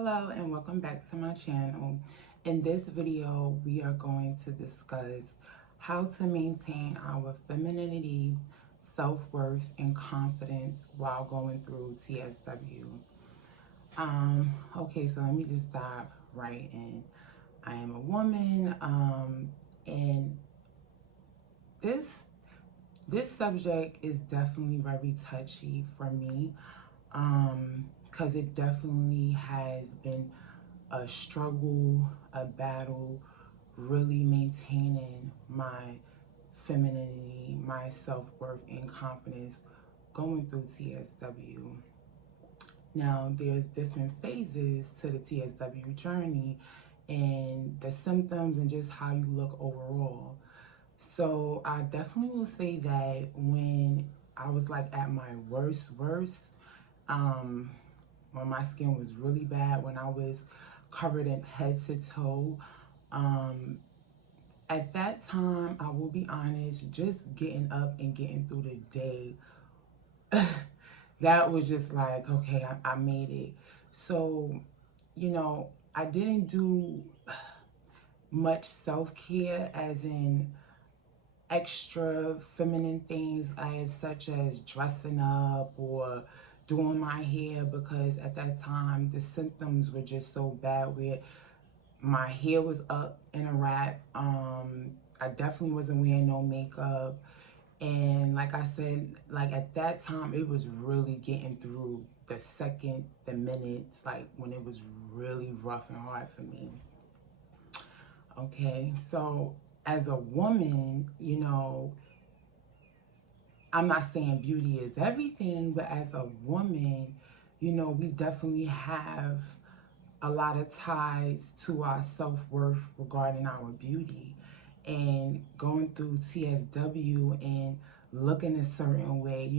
Hello and welcome back to my channel. In this video, we are going to discuss how to maintain our femininity, self-worth, and confidence while going through TSW. Okay, so let me just dive right in. I am a woman, and this this subject is definitely very touchy for me, because it definitely has been a struggle, a battle, really maintaining my femininity, my self-worth and confidence going through TSW. Now, there's different phases to the TSW journey and the symptoms and just how you look overall. So I definitely will say that when I was like at my worst, um, when my skin was really bad, when I was covered in head to toe. Um, at that time, I will be honest, just getting up and getting through the day, that was just like, okay, I made it. So, I didn't do much self-care as in extra feminine things as such as dressing up or doing my hair, because at that time the symptoms were just so bad where my hair was up in a wrap. I definitely wasn't wearing no makeup. And like I said, like at that time, it was really getting through the minutes, like when it was really rough and hard for me. Okay, so as a woman, I'm not saying beauty is everything, but as a woman, we definitely have a lot of ties to our self-worth regarding our beauty. And going through TSW and looking a certain way,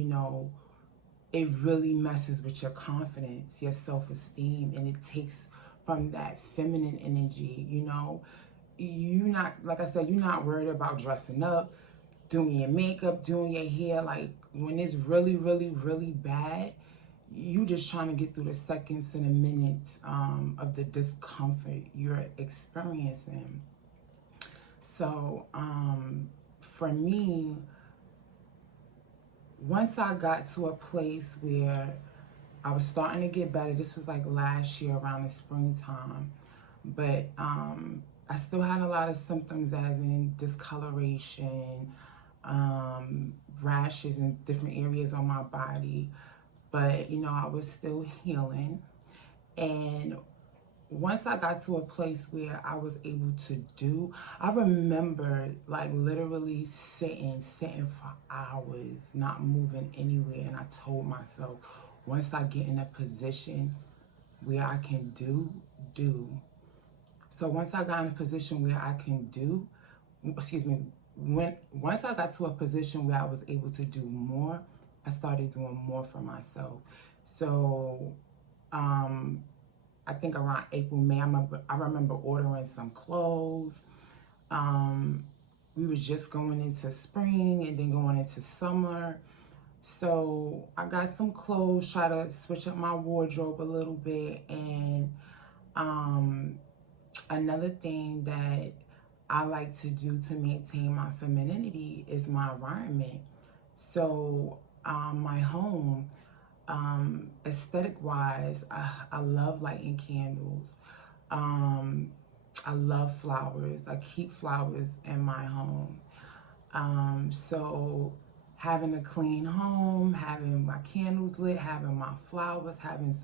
it really messes with your confidence, your self-esteem, and it takes from that feminine energy. You're not, like I said, you're not worried about dressing up, doing your makeup, doing your hair. Like when it's really, really, really bad, you just trying to get through the seconds and the minutes of the discomfort you're experiencing. So for me, once I got to a place where I was starting to get better, this was like last year around the springtime, but I still had a lot of symptoms as in discoloration, rashes in different areas on my body, but I was still healing. And once I got to a place where I was able to I remember like literally sitting for hours, not moving anywhere. And I told myself, once I get in a position where I can do. So once I got in a position where I can excuse me, once I got to a position where I was able to do more, I started doing more for myself. So I think around April, May, I remember ordering some clothes. We was just going into spring and then going into summer. So I got some clothes, try to switch up my wardrobe a little bit. And another thing that I like to do to maintain my femininity is my environment. So my home, aesthetic wise, I love lighting candles. I love flowers. I keep flowers in my home. So having a clean home, having my candles lit, having my flowers, having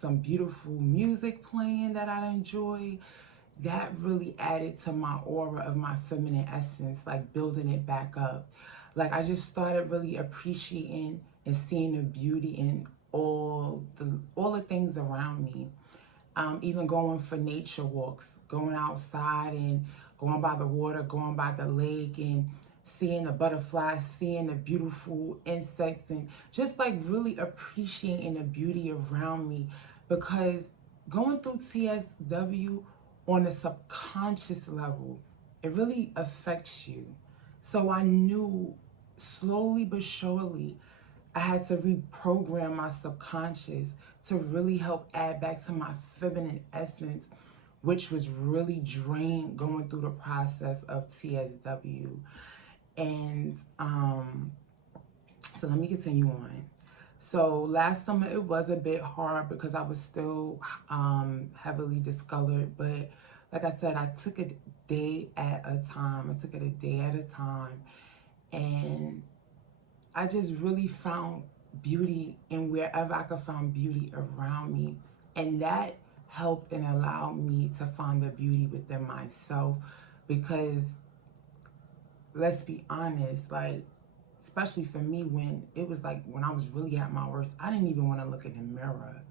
some beautiful music playing that I enjoy, that really added to my aura of my feminine essence, like building it back up. Like I just started really appreciating and seeing the beauty in all the things around me. Even going for nature walks, going outside and going by the water, going by the lake and seeing the butterflies, seeing the beautiful insects, and just like really appreciating the beauty around me. Because going through TSW on a subconscious level, it really affects you. So I knew slowly but surely, I had to reprogram my subconscious to really help add back to my feminine essence, which was really drained going through the process of TSW. And so let me continue on. So last summer it was a bit hard because I was still heavily discolored, but like I said, I took it day at a time. I took it a day at a time, and I just really found beauty in wherever I could find beauty around me, and that helped and allowed me to find the beauty within myself. Because let's be honest, like, especially for me, when it was like when I was really at my worst, I didn't even want to look in the mirror.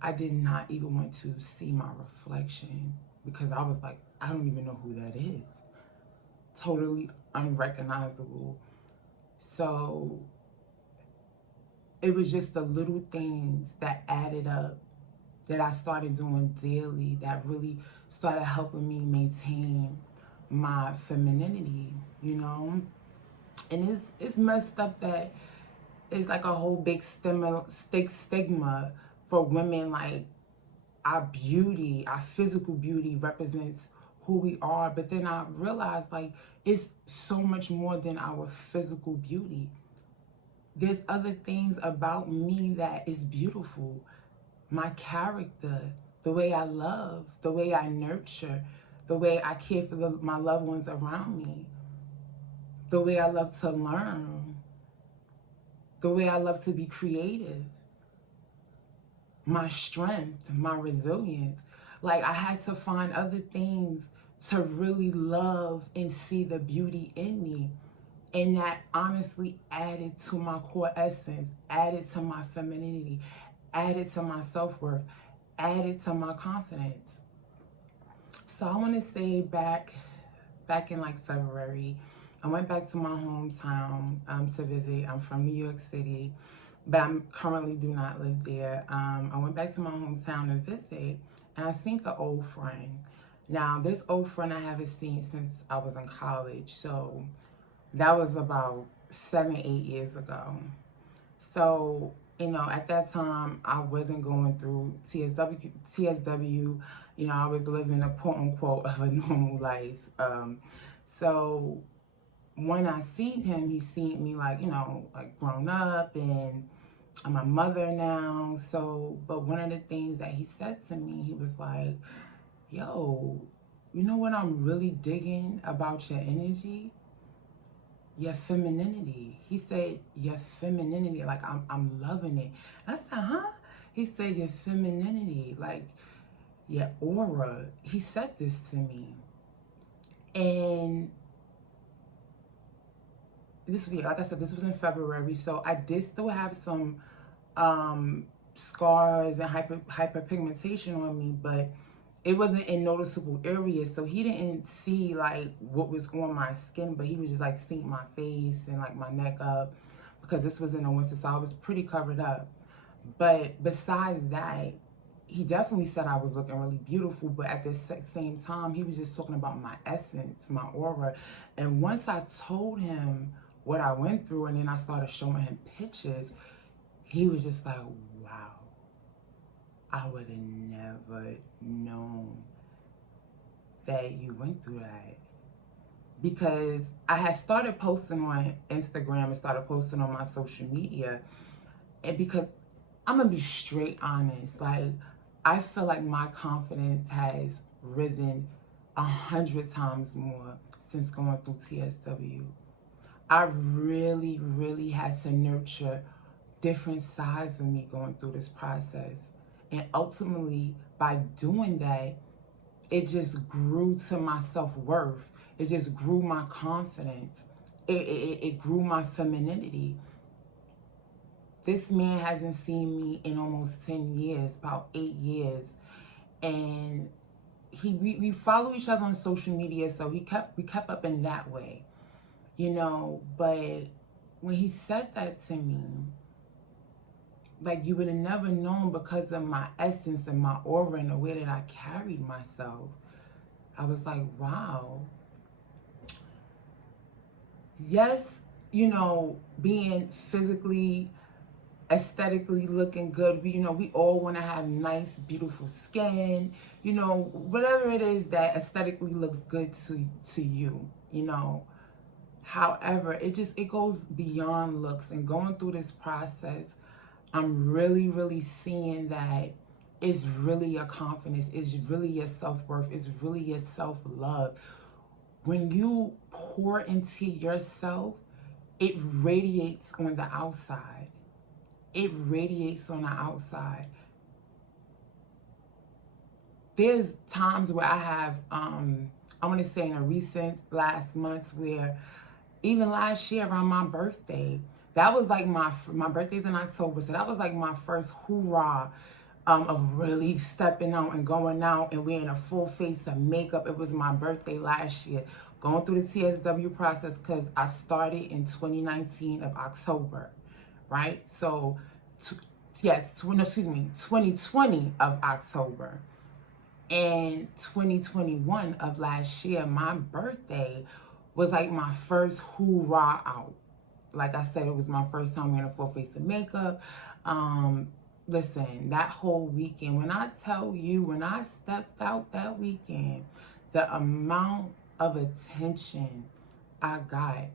I did not even want to see my reflection because I was like, I don't even know who that is. Totally unrecognizable. So it was just the little things that added up that I started doing daily that really started helping me maintain my femininity, you know? And it's messed up that it's like a whole big stigma for women. Like, our beauty, our physical beauty represents who we are. But then I realized, like, it's so much more than our physical beauty. There's other things about me that is beautiful. My character, the way I love, the way I nurture, the way I care for my loved ones around me, the way I love to learn, the way I love to be creative, my strength, my resilience. Like, I had to find other things to really love and see the beauty in me. And that honestly added to my core essence, added to my femininity, added to my self-worth, added to my confidence. So I want to say back in like February, I went back to my hometown to visit. I'm from New York City, but I currently do not live there. I went back to my hometown to visit, and I seen the old friend. Now, this old friend I haven't seen since I was in college, so that was about 7, 8 years ago. So, you know, at that time, I wasn't going through TSW. You know, I was living a quote unquote of a normal life. So when I seen him, he seen me like, you know, like grown up, and I'm a mother now. So, but one of the things that he said to me, he was like, yo, you know what I'm really digging about your energy? Your femininity. He said, your femininity, like, I'm loving it. I said, huh? He said, your femininity, like, your aura. He said this to me. And this was, yeah, like I said, this was in February, so I did still have some scars and hyperpigmentation on me, but it wasn't in noticeable areas. So he didn't see like what was on my skin, but he was just like seeing my face and like my neck up, because this was in the winter, so I was pretty covered up. But besides that, he definitely said I was looking really beautiful, but at the same time, he was just talking about my essence, my aura. And once I told him what I went through, and then I started showing him pictures, he was just like, wow, I would have never known that you went through that. Because I had started posting on Instagram and started posting on my social media. And because I'm going to be straight honest, like, I feel like my confidence has risen 100 times more since going through TSW. I really, really had to nurture different sides of me going through this process. And ultimately, by doing that, it just grew to my self-worth. It just grew my confidence. It grew my femininity. This man hasn't seen me in almost 10 years, about 8 years. And we follow each other on social media, so we kept up in that way, you know. But when he said that to me, like, you would have never known, because of my essence and my aura and the way that I carried myself, I was like, wow. Yes, you know, being physically aesthetically looking good. We all want to have nice, beautiful skin. Whatever it is that aesthetically looks good to you. However, it goes beyond looks, and going through this process, I'm really, really seeing that it's really your confidence, it's really your self-worth, it's really your self-love. When you pour into yourself, it radiates on the outside. It radiates on the outside. There's times where I have, I want to say in a recent last months, where even last year around my birthday, that was like my birthday's in October, so that was like my first hoorah of really stepping out and going out and wearing a full face of makeup. It was my birthday last year, going through the TSW process, because I started in 2019 of October, right? So, 2020 of October. And 2021 of last year, my birthday was like my first hoorah out. Like I said, it was my first time wearing a full face of makeup. Listen, that whole weekend, when I tell you, when I stepped out that weekend, the amount of attention I got,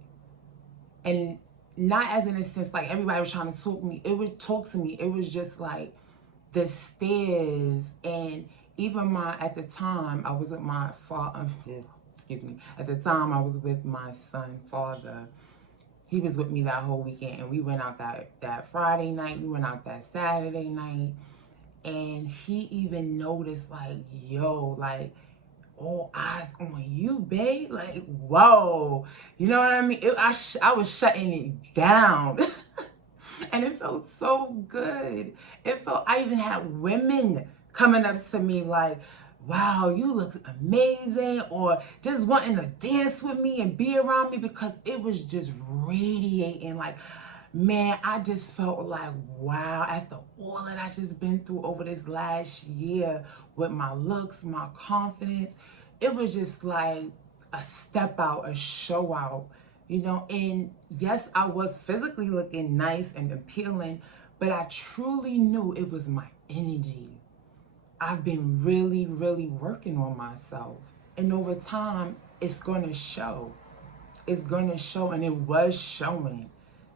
and not as in a sense like everybody was trying to talk to me. It was just like the stares, and even at the time I was with my father. Excuse me. At the time I was with my son's father. He was with me that whole weekend, and we went out that Friday night. We went out that Saturday night, and he even noticed, like, yo, like, all eyes on you, babe. Like, whoa, you know what I mean? I was shutting it down. And it felt so good. I even had women coming up to me like, wow, you look amazing, or just wanting to dance with me and be around me, because it was just radiating. Like, man, I just felt like, wow, after all that I just been through over this last year with my looks, my confidence, it was just like a step out, a show out. And yes, I was physically looking nice and appealing, but I truly knew it was my energy. I've been really, really working on myself. And over time, it's going to show. It's going to show, and it was showing.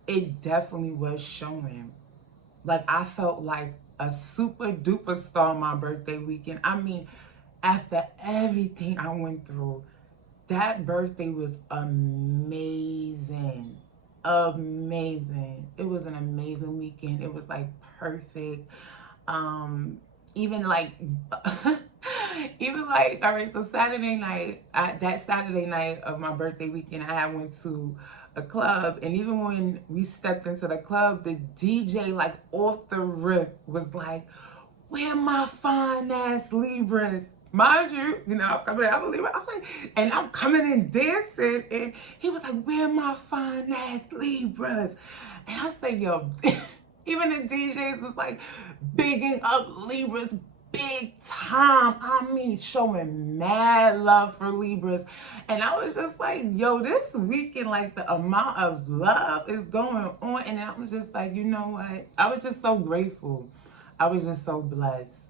It definitely was showing. Like, I felt like a super duper star on my birthday weekend. I mean, after everything I went through, that birthday was amazing. Amazing. It was an amazing weekend. It was like perfect. Even like all right, so Saturday night, that Saturday night of my birthday weekend, I went to a club, and even when we stepped into the club, the DJ, like, off the rip was like, where my fine ass Libras? Mind you, I'm a Libra. And I'm coming in dancing, and he was like, where my fine ass Libras? And I said, yo, even the DJs was like bigging up Libras big time. I mean, showing mad love for Libras. And I was just like, yo, this weekend, like, the amount of love is going on. And I was just like, you know what? I was just so grateful. I was just so blessed.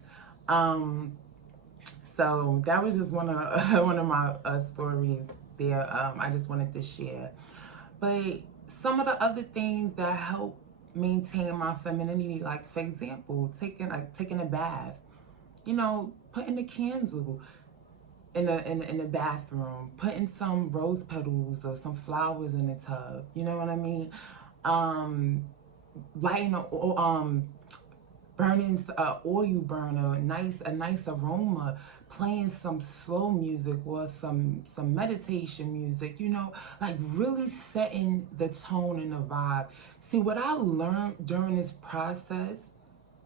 So that was just one of my stories there. I just wanted to share. But some of the other things that help maintain my femininity, like, for example, taking a bath, putting a candle in the bathroom, putting some rose petals or some flowers in the tub. You know what I mean? Lighting burning an oil burner, a nice aroma, playing some slow music or some meditation music, like really setting the tone and the vibe. See, what I learned during this process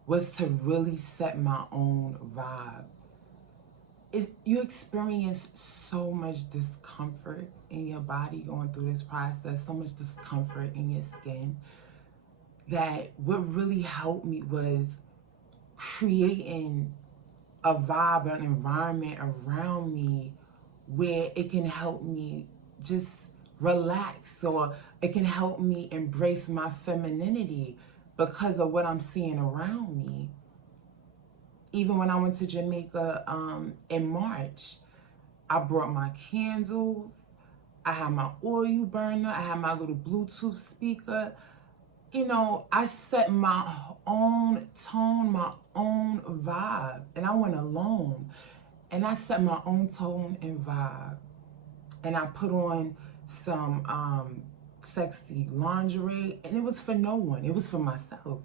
was to really set my own vibe. You experience so much discomfort in your body going through this process, so much discomfort in your skin, that what really helped me was creating a vibe, an environment around me where it can help me just relax, or it can help me embrace my femininity. because of what I'm seeing around me. Even when I went to Jamaica in March, I brought my candles, I had my oil burner, I had my little Bluetooth speaker. You know, I set my own tone, my own vibe, and I went alone. And I set my own tone and vibe. And I put on some sexy lingerie, and it was for no one, it was for myself.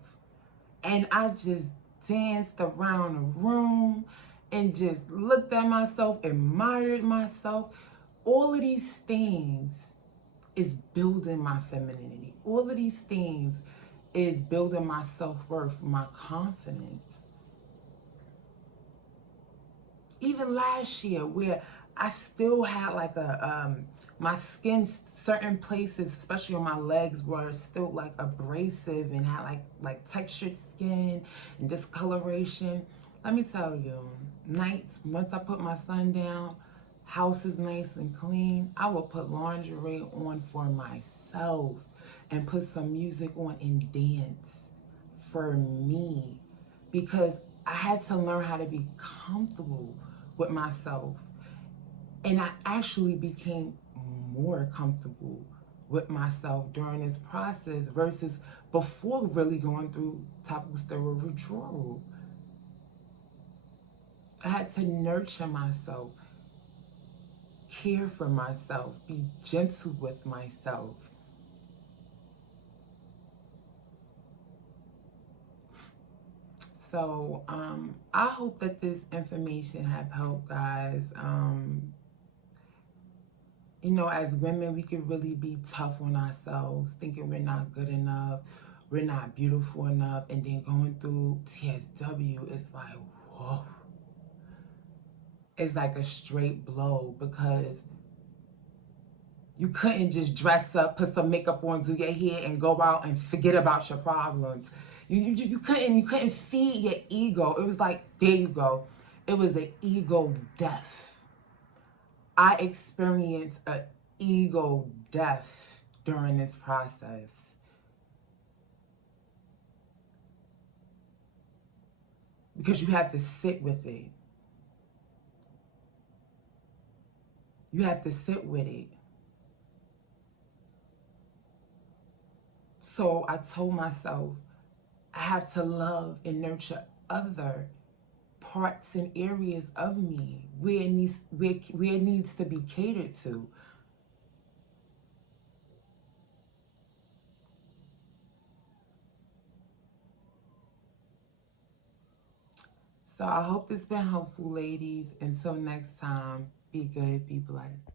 And I just danced around the room and just looked at myself, admired myself. All of these things is building my femininity. All of these things is building my self-worth, my confidence. Even last year, where I still had like my skin, certain places, especially on my legs, were still like abrasive and had like textured skin and discoloration. Let me tell you, nights, once I put my son down, house is nice and clean, I will put lingerie on for myself and put some music on and dance for me, because I had to learn how to be comfortable with myself. And I actually became more comfortable with myself during this process versus before really going through topical steroid withdrawal. I had to nurture myself, care for myself, be gentle with myself. So I hope that this information have helped, guys. You know, as women, we can really be tough on ourselves, thinking we're not good enough, we're not beautiful enough, and then going through TSW, it's like, whoa. It's like a straight blow, because you couldn't just dress up, put some makeup on, do your hair, and go out and forget about your problems. You couldn't feed your ego. It was like, there you go. It was an ego death. I experienced an ego death during this process. Because you have to sit with it. You have to sit with it. So I told myself, I have to love and nurture other parts and areas of me where it needs to be catered to. So I hope this has been helpful, ladies. Until next time, be good, be blessed.